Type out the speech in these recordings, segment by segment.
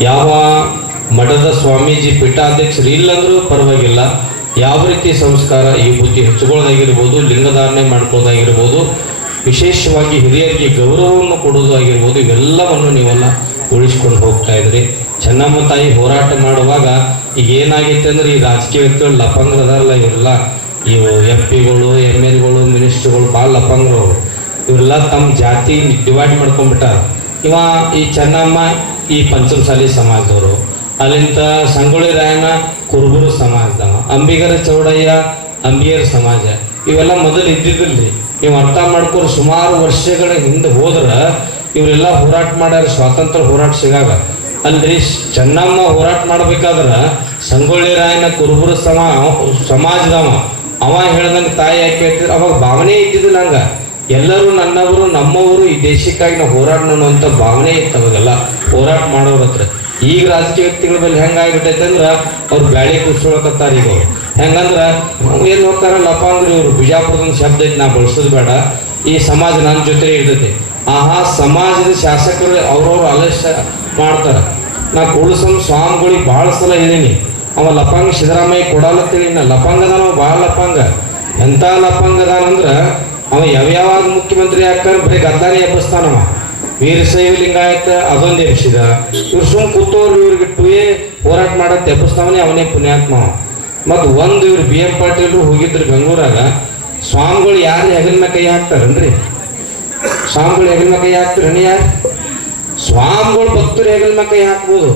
ಯಾವ ಮಠದ ಸ್ವಾಮೀಜಿ ಪೀಠಾಧ್ಯಕ್ಷರು ಇಲ್ಲಂದ್ರೂ ಪರವಾಗಿಲ್ಲ. ಯಾವ ರೀತಿ ಸಂಸ್ಕಾರ ಈ ಬುದ್ಧಿ ಹಚ್ಕೊಳ್ಳೋದಾಗಿರ್ಬೋದು ಲಿಂಗಧಾರಣೆ ಮಾಡ್ಕೊಳ್ಳೋದಾಗಿರ್ಬೋದು ವಿಶೇಷವಾಗಿ ಹಿರಿಯರಿಗೆ ಗೌರವವನ್ನು ಕೊಡೋದಾಗಿರ್ಬೋದು ಇವೆಲ್ಲವನ್ನು ನೀವೆಲ್ಲ ಉಳಿಸ್ಕೊಂಡು ಹೋಗ್ತಾ ಇದ್ರಿ. ಚೆನ್ನಮ್ಮ ತಾಯಿ ಹೋರಾಟ ಮಾಡುವಾಗ ಈಗ ಏನಾಗೈತೆ ಅಂದ್ರೆ ಈ ರಾಜಕೀಯ ವ್ಯಕ್ತಿಗಳು ಲಪಂಗ್ರು ಅದಲ್ಲ ಇವರೆಲ್ಲ. ಇವು ಎಂ ಪಿಗಳು ಎಂ ಎಲ್ಗಳು ಮಿನಿಸ್ಟ್ರುಗಳು ಭಾಳ ಲಪಂಗ್ರು ಇವೆಲ್ಲ ಇವರೆಲ್ಲ ತಮ್ಮ ಜಾತಿ ಡಿವೈಡ್ ಮಾಡ್ಕೊಂಡ್ಬಿಟ್ಟಾರ. ಇವ ಈ ಚೆನ್ನಮ್ಮ ಈ ಪಂಚಮಸಾಲಿ ಸಮಾಜದವರು. ಅಲ್ಲಿಂದ ಸಂಗೊಳ್ಳಿ ರಾಯನ ಕುರುಬರು ಸಮಾಜದವ ಅಂಬಿಗರ ಚೌಡಯ್ಯ, ಅಂಬಿಯರ್ ಸಮಾಜ, ಇವೆಲ್ಲ ಮೊದಲು ಇದ್ದಿದ್ದಿಲ್ರಿ ನೀವು ಅರ್ಥ ಮಾಡ್ಕೊಂಡು ಸುಮಾರು ವರ್ಷಗಳ ಹಿಂದೆ ಹೋದ್ರೆ ಇವರೆಲ್ಲ ಹೋರಾಟ ಮಾಡ್ಯಾರ, ಸ್ವಾತಂತ್ರ್ಯ ಹೋರಾಟ ಸಿಗಾಗ ಅಲ್ರಿ, ಚೆನ್ನಮ್ಮ ಹೋರಾಟ ಮಾಡ್ಬೇಕಾದ್ರ ಸಂಗೊಳ್ಳಿ ರಾಯನ ಕುರುಬರು ಸಮ, ಸಮಾಜದವ. ಅವ ಹೇಳ್ದಂಗೆ ತಾಯಿ ಯಾಕೆ ಅವಾಗ ಭಾವನೆ ಇದ್ದಿದ್ದಿಲ್ಲ ಹಂಗ. ಎಲ್ಲರೂ ನನ್ನವರು, ನಮ್ಮವರು ಈ ದೇಶಕ್ಕಾಗಿ ನಾವು ಹೋರಾಟ ಅನ್ನುವಂಥ ಭಾವನೆ ಇತ್ತು ಅವಾಗೆಲ್ಲ ಹೋರಾಟ ಮಾಡೋರ ಹತ್ರ. ಈಗ ರಾಜಕೀಯ ವ್ಯಕ್ತಿಗಳ ಮೇಲೆ ಹೆಂಗಾಗ್ಬಿಟ್ಟೈತೆ ಅಂದ್ರೆ ಅವ್ರು ಬ್ಯಾಳಿ ಕುಸ್ಕೊಳಕತ್ತಾರ ಈಗ ಅವ್ರು. ಹೆಂಗಂದ್ರೆ ಏನು ಹೋಗ್ತಾರ ಅಂದ್ರೆ ಇವರು ಬಿಜಾಪುರದ ಶಬ್ದ ಐತಿ, ನಾ ಬಳಸೋದು ಬೇಡ. ಈ ಸಮಾಜ ನನ್ನ ಜೊತೆ ಇರ್ತೈತಿ. ಆಹಾ, ಸಮಾಜದ ಶಾಸಕರು ಅವ್ರವ್ರು ಆಲಸ್ಯ ಮಾಡ್ತಾರೆ. ನಾ ಕುಳಸಂ ಸ್ವಾಮಿಗಳಿಗೆ ಭಾಳ ಸಲ ಹೇಳೀನಿ. ಅವ ಲಪಂಗ ಸಿದ್ದರಾಮಯ್ಯ ಕೊಡಲತ್ತೀನಿ ನಾ ಲಪಂಗದ ನಾವು ಅವ ಭಾಳ ಲಪಂಗ. ಎಂಥ ಅದಾನಂದ್ರ ಅವ ಯಾವ್ಯಾವಾಗ ಮುಖ್ಯಮಂತ್ರಿ ಆಗ್ತಾನೆ ಬರೀ ಗದ್ದಾನೆ ಎಬ್ಬಿಸ್ತಾನವ. ವೀರಶೈವ ಲಿಂಗಾಯತ ಅದೊಂದು ಎಬ್ಸಿದ ಇವ್ರು ಸುಮ್ ಕೂತೋರು ಇವ್ರಿಗೆ ಟುಯೇ ಹೋರಾಟ ಮಾಡತ್ ಎಬ್ಬಿಸ್ತಾವನೇ ಅವನೇ ಪುಣ್ಯಾತ್ಮ ಮತ್ತು ಒಂದು ಇವ್ರು ಬಿ ಎಂ ಪಾಟೀಲ್ರು ಹೋಗಿದ್ರು ಬೆಂಗಳೂರಾಗ, ಸ್ವಾಮಿಗಳು ಯಾರು ಹೆಗಲಿನ ಕೈ ಹಾಕ್ತಾರನ್ರಿ? ಸ್ವಾಮಿಗಳು ಹೆಗಲಿನ ಕೈ ಹಾಕ್ತಾರನಿ ಯಾರು? ಸ್ವಾಮಿಗಳು ಭಕ್ತರು ಹೆಗಲಿನ ಕೈ ಹಾಕ್ಬೋದು.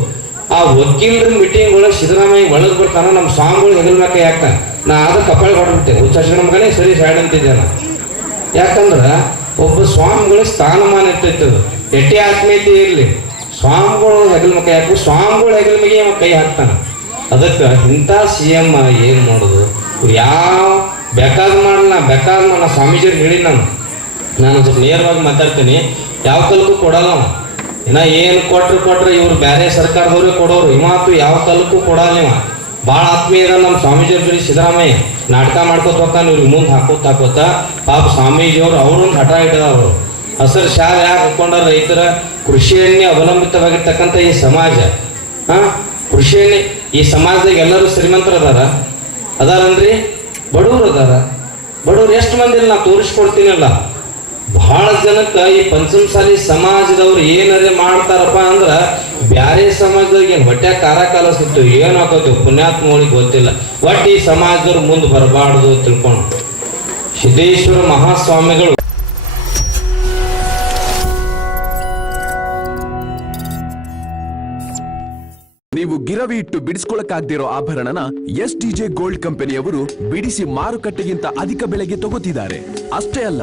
ಆ ವಕೀಲರ ಮೀಟಿಂಗ್ ಒಳಗೆ ಸಿದ್ದರಾಮಯ್ಯ ಒಳಗೆ ಬರ್ತಾನ ನಮ್ಮ ಸ್ವಾಮಿಗಳು ಹೆಗಲಿನ ಕೈ ಹಾಕ್ತಾನೆ ನಾ ಆದ್ರೆ ಕಪಾಳಿ ಹೊಡ್ಬಿಟ್ಟೆ. ಉಚ್ಚಾಶ್ರಮಗಳೇ ಮಗನೇ, ಸರಿ ಸೈಡ್ ಯಾಕಂದ್ರ ಒಬ್ಬ ಸ್ವಾಮಿಗಳು ಸ್ಥಾನಮಾನ ಇರ್ತೈತೆ ಅದು ಎಟ್ಟೆ ಆತ್ಮೀಯತೆ ಇರಲಿ. ಸ್ವಾಮಿಗಳು ಹೆಗಲ ಕೈ ಹಾಕು ಸ್ವಾಮಿಗಳು ಹೆಗಲ ಅವ ಕೈ ಹಾಕ್ತಾನೆ. ಅದಕ್ಕೆ ಇಂಥ ಸಿ ಎಂ ಏನು ಮಾಡೋದು? ಯಾವ ಬೇಕಾದ್ ಮಾಡಲ್ಲ ಬೇಕಾದ್ ಮಾಡ ಸ್ವಾಮೀಜಿಯವ್ರು ಹೇಳಿ ನಾನು. ನಾನು ಸ್ವಲ್ಪ ನೇರವಾಗಿ ಮಾತಾಡ್ತೀನಿ. ಯಾವ ಕಲ್ಕು ಕೊಡಲ್ಲ ಅವ ಇನ್ನ ಏನು ಕೊಟ್ರು ಕೊಟ್ರೆ ಇವ್ರು ಬೇರೆ ಸರ್ಕಾರದವ್ರಿಗೆ ಕೊಡೋರು. ಇವತ್ತು ಯಾವ ಕಲ್ಕು ಕೊಡಲ್ಲ ಇವ. ಭಾಳ ಆತ್ಮೀಯ ಇದ ನಮ್ಮ ಸ್ವಾಮೀಜಿಯವ್ರ ಜೊತೆ ಸಿದ್ದರಾಮಯ್ಯ ನಾಟಕ ಮಾಡ್ಕೋತ ಹೋಗ್ತಾನೆ ಇವ್ರಿಗೆ ಮುಂದೆ ಹಾಕೋತ ಹಾಕೋತ ಪಾಪ ಸ್ವಾಮೀಜಿಯವರು ಅವ್ರನ್ನ ಹಠ ಇಟ್ಟದವರು ಹಸಿರು ಶಾಲೆ ಯಾಕೆ ಹಾಕೊಂಡ ರೈತರ? ಕೃಷಿಯನ್ನೇ ಅವಲಂಬಿತವಾಗಿರ್ತಕ್ಕಂಥ ಈ ಸಮಾಜ. ಹಾಂ? ಕೃಷಿಯನ್ನೇ ಈ ಸಮಾಜದಾಗ ಎಲ್ಲರೂ ಶ್ರೀಮಂತರು ಅದಾರ ಅದಾರನ್ರಿ? ಬಡವರು ಅದಾರ. ಬಡವ್ರು ಎಷ್ಟು ಮಂದಿ ನಾ ತೋರಿಸ್ಕೊಡ್ತೀನಲ್ಲ? ಬಹಳ ಜನಕ್ಕ ಈ ಪಂಚಮಸಾಲಿ ಸಮಾಜದವ್ರು ಏನಾದ್ರೆ ಮಾಡ್ತಾರಪ್ಪ ಅಂದ್ರ ಬ್ಯಾರೆ ಸಮಾಜದಾಗ ಹೊಟ್ಯಾ ಹೊಟ್ಟೆ ಕಾರ ಕಾಲಸ್ತಿತ್ತು ಏನ್ ಹಾಕೋದು ಪುಣ್ಯಾತ್ಮಗಳಿಗೆ ಗೊತ್ತಿಲ್ಲ. ಒಟ್ಟು ಈ ಸಮಾಜದವ್ರು ಮುಂದೆ ಬರಬಾರ್ದು ತಿಳ್ಕೊಂಡು ಸಿದ್ದೇಶ್ವರ ಮಹಾಸ್ವಾಮಿಗಳು. ನೀವು ಗಿರವಿ ಇಟ್ಟು ಬಿಡಿಸ್ಕೊಳಕ್ಕಾಗ್ದಿರೋ ಆಭರಣನ ಎಸ್ ಡಿಜೆ ಗೋಲ್ಡ್ ಕಂಪನಿಯವರು ಬಿಡಿಸಿ ಮಾರುಕಟ್ಟೆಗಿಂತ ಅಧಿಕ ಬೆಲೆಗೆ ತಗೋತಿದ್ದಾರೆ. ಅಷ್ಟೇ ಅಲ್ಲ